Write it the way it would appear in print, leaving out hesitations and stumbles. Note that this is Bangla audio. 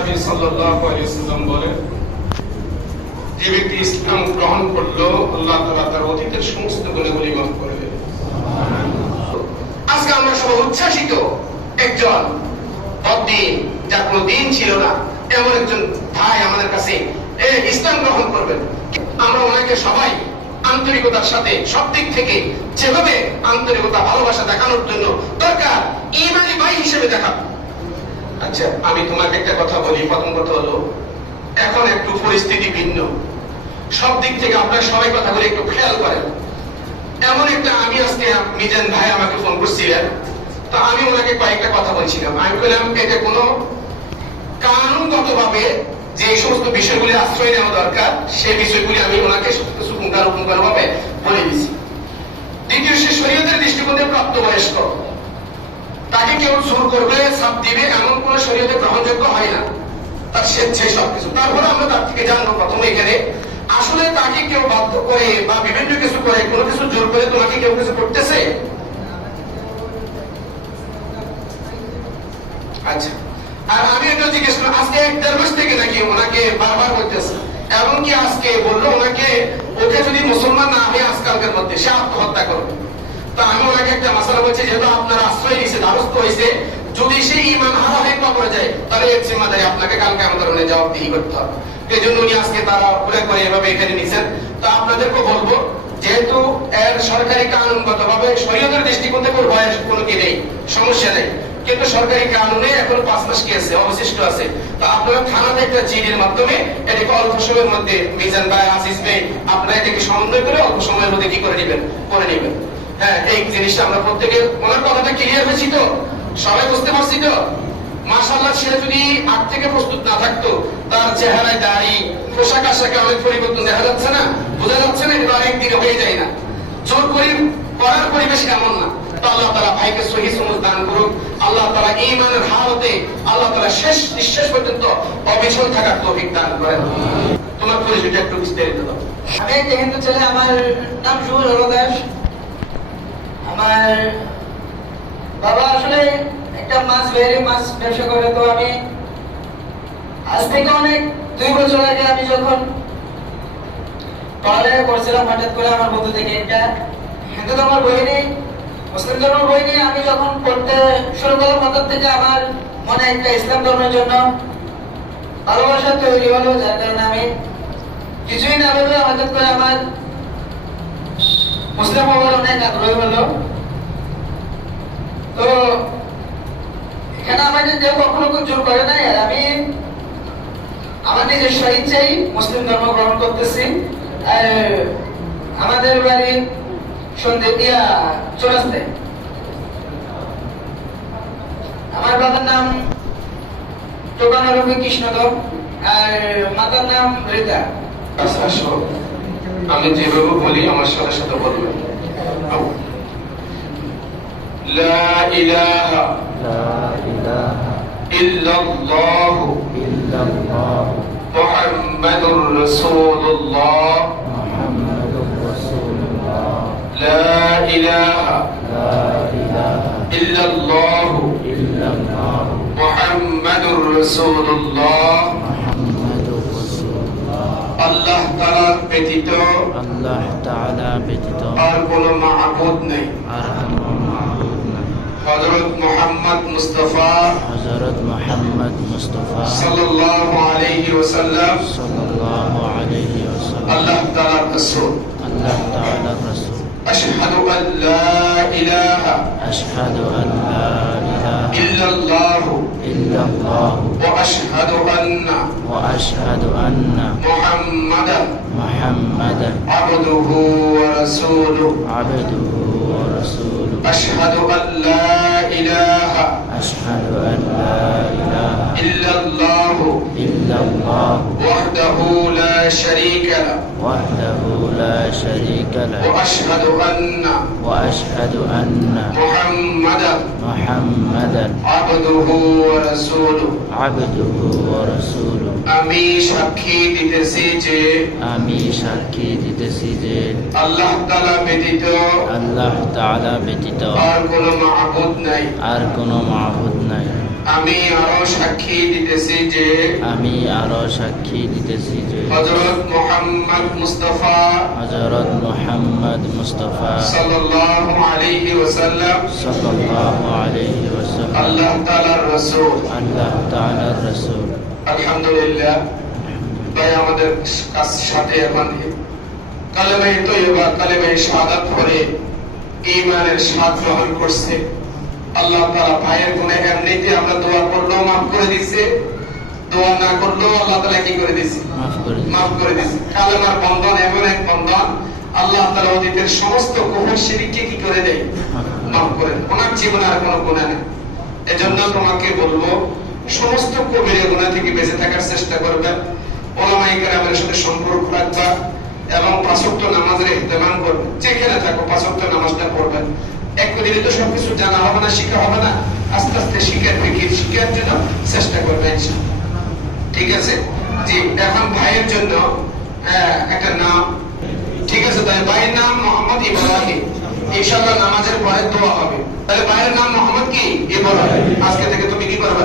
নবী সাল্লাল্লাহু আলাইহি ওয়াসাল্লাম বলেন, যে ব্যক্তি ইসলাম গ্রহণ করলো আল্লাহ তাআলা তার অতীতের সমস্ত গুনাহগুলি মাফ করে দেন। আজকে আমরা সবাই উচ্ছ্বাসিত, একজন বদ্দিন যার কোনো দিন ছিল না এমন একজন ভাই আমাদের কাছে ইসলাম গ্রহণ করবেন। আমরা ওনাকে সবাই আন্তরিকতার সাথে সব দিক থেকে যেভাবে আন্তরিকতা ভালোবাসা দেখানোর জন্য দরকার ঈমানি ভাই হিসেবে দেখাবো। আচ্ছা, আমি তোমাকে একটা কথা বলি। প্রথম কথা হলো, এখন একটু পরিস্থিতি ভিন্ন, সব দিক থেকে আপনারা সবাই কথাগুলো একটু খেয়াল করেন। এমন একটা আমি আজকে মিজান ভাই আমাকে ফোন করছিলেন, তো আমি ওনাকে কয়েকটা কথা বলছিলাম। আমি বললাম এটা কোনো কানুনগতভাবে যে সমস্ত বিষয়গুলি আশ্রয় নেওয়া দরকার সেই বিষয়গুলি আমি ওনাকে কিছু পুঙ্খানুপুঙ্খানুভাবে বলে দিয়েছি। দ্বিতীয়, সে শরীয়তের দৃষ্টিকোণে প্রাপ্তবয়স্ক, তাকে কেউ জোর করবে ছাপ দিবে এমন কোন শরীয়তে গ্রহণযোগ্য হয় না, তার স্বেচ্ছায় সবকিছু। তারপরে আমরা তার থেকে জানবো প্রথমে এখানে আসলে তাকে কেউ বাধ্য করে বা বিভিন্ন কিছু করে কোনো কিছু জোর করে তোমাকে কেউ কিছু করতেছে। আচ্ছা, আর আমি এটা জিজ্ঞেস করলাম আজকে 1-1.5 মাস থেকে নাকি ওনাকে বারবার করতেছে, এমনকি আজকে বললো ওনাকে ওকে যদি মুসলমান না হয়ে আজকালকার মধ্যে সে আত্মহত্যা করবে। তো আমি ওনাকে একটা মাসালা বলছি, যেহেতু আপনার আশ্রয় নিয়েছে, দ্বারস্থ হয়েছে, যদি সে ঈমান হারা হয়ে কবরে যায় তাহলে এর জিম্মাদারি আপনাকে কালকে আমাদের জবাবদিহি করতে হবে। এই জন্য উনি আজকে তারা ঘুরে করে এভাবে এখানে নিছেন। তো আপনাদেরকে বলবো, যেহেতু এর সরকারি কানুনগত ভাবে শরীয়তের দৃষ্টিকোণ থেকে বয়স কোনো কি নেই, সমস্যা নেই, কিন্তু সরকারি কানুনে এখন 5 মাস কি আছে অবশিষ্ট আছে। তো আপনারা থানাতে একটা জিডির মাধ্যমে এটাকে অল্প সময়ের মধ্যে মিজান ভাই, আসিস ভাই, আপনারা এটাকে সমন্বয় করে অল্প সময়ের মধ্যে কি করে নেবেন, করে নেবেন। হ্যাঁ, এই জিনিসটা আমরা প্রত্যেকে, ওনার কথাটা ক্লিয়ার হয়েছি তো, সবাই বুঝতে পারছি তো? মাশাআল্লাহ, সে যদি আগ থেকে প্রস্তুত না থাকতো, তার চেহারায় দাড়ি, পোশাক আশাকে অনেক পরিবর্তন দেখা যাচ্ছে না, বোঝা যাচ্ছে না, এটা একদিনে হয়ে যায় না। জোর করে করার পরিবেশ এমন না। তো আল্লাহ তাআলা ভাইকে সহিহ সমঝ দান করুক। আল্লাহ তাআলা ঈমানের হালতে আল্লাহ তাআলা শেষ নিঃশ্বাস পর্যন্ত অবিচল থাকার তৌফিক দান করেন। তোমার পরিচয়টা একটু বিস্তারিত দাও। আমি একটা হিন্দু ছেলে, আমার নাম শুভ দাস। আমার বাবা আসলে একটা মাছ ব্যবসা করে। তো আমি আজ থেকে অনেক 2 বছর আগে আমি যখন পড়ালেখা করছিলাম, হঠাৎ করে আমার বন্ধু থেকে একটা হিন্দু ধর্মের বই নিয়ে, মুসলিম ধর্মের বই নিয়ে আমি যখন পড়তে শুরু করলাম, তখন থেকে আমার মনে একটা ইসলাম ধর্মের জন্য ভালোবাসা তৈরি হলো, যার কারণে আমি কিছুই না ভেবে হঠাৎ করে আমার মুসলিম হওয়ার অনেক আগ্রহ হলো। তো এখানে আমাকে কেউ কখনো জোর করে নাই, আর আমি আমার নিজের স্বেচ্ছায় মুসলিম ধর্ম গ্রহণ করতেছি। আর আমাদের বাড়ি সন্ধ্যা চৌরাস্তায়। আমার বাবার নাম টোকানো রবি কৃষ্ণদম, আর মাতার নাম রীতা। আমি যেভাবে বলি আমার সাথে সাথে বলবেন। লা ইলাহা ইল্লাল্লাহু মুহাম্মাদুর রাসূলুল্লাহ। লা ইলাহা ইল্লাল্লাহু মুহাম্মাদুর রাসূলুল্লাহ। আল্লাহ তাআলা ব্যতীত আর কোনো মাবুদ নেই। হযরত মুহাম্মদ মুস্তাফা সাল্লাল্লাহু আলাইহি ওয়াসাল্লাম আল্লাহ তাআলার রাসূল। আশহাদু আন লা ইলাহা ইল্লাল্লাহু ওয়া আশহাদু আন্না মুহাম্মাদান আবদুহু ওয়া রাসূলুহু। أشهد أن لا إله إلا الله وحده لا شريك له وأشهد أن محمدا عبده ورسوله। আমি সাক্ষী দিতেছি যে আল্লাহ তাআলা ব্যতীত আর কোনো মাবুদ নাই। আমি আরো সাক্ষী দিতেছি যে আমি আরো সাক্ষী দিতেছি যে হযরত মুহাম্মদ মুস্তাফা হযরত মুহাম্মদ মুস্তাফা সাল্লাল্লাহু আলাইহি ওয়াসাল্লাম সাল্লাল্লাহু আলাইহি ওয়াসাল্লাম আল্লাহ তাআলার রাসূল। আল্লাহ তাআলার রাসূল। আলহামদুলিল্লাহ। তাই আমাদের সাথে এখন কালেমায়ে তয়্যিবা কালেমায়ে শাহাদাত পড়ে ঈমানের স্বাদ গ্রহণ করছে। আল্লাহ তাআলা ভাইয়ের গুনাহ এমনিতে আমরা দোয়া করলেও মাফ করে দিয়েছে, দোয়া না করলেও আল্লাহ তাআলা কি করে দিয়েছে? মাফ করে দিয়েছে। কালেমার বন্ধন এমন এক বন্ধন, আল্লাহ তাআলা অতীতের সমস্ত কুফর শিরককে কি করে দেয়? মাফ করে দেয়। ওনার জীবনে আর কোনো গুনাহ নেই। এজন্য তোমাকে বলবো সমস্ত কবিরা গুনাহ থেকে বেঁচে থাকার চেষ্টা করবে, ওলামায়ে কেরামের সাথে সম্পর্ক রাখবা এবং পাঁচ ওয়াক্ত নামাজের ইহতিমাম করবে। যেখানে থাকো পাঁচ ওয়াক্ত নামাজটা পড়বে। একদিনে তো সবকিছু জানা হবে না, শিখা হবে না, আস্তে আস্তে শিখার জন্য চেষ্টা করবে ইনশাআল্লাহ। ঠিক আছে? জি, এখন ভাইয়ের জন্য একটা নাম, ঠিক আছে? তাই ভাইয়ের নাম মোহাম্মদ ইব্রাহিম। ইনশাআল্লাহ নামাজের পরে দোয়া হবে। তাহলে ভাইয়ের নাম মোহাম্মদ কি? ইব্রাহিম। আজকে থেকে তুমি কি করবে?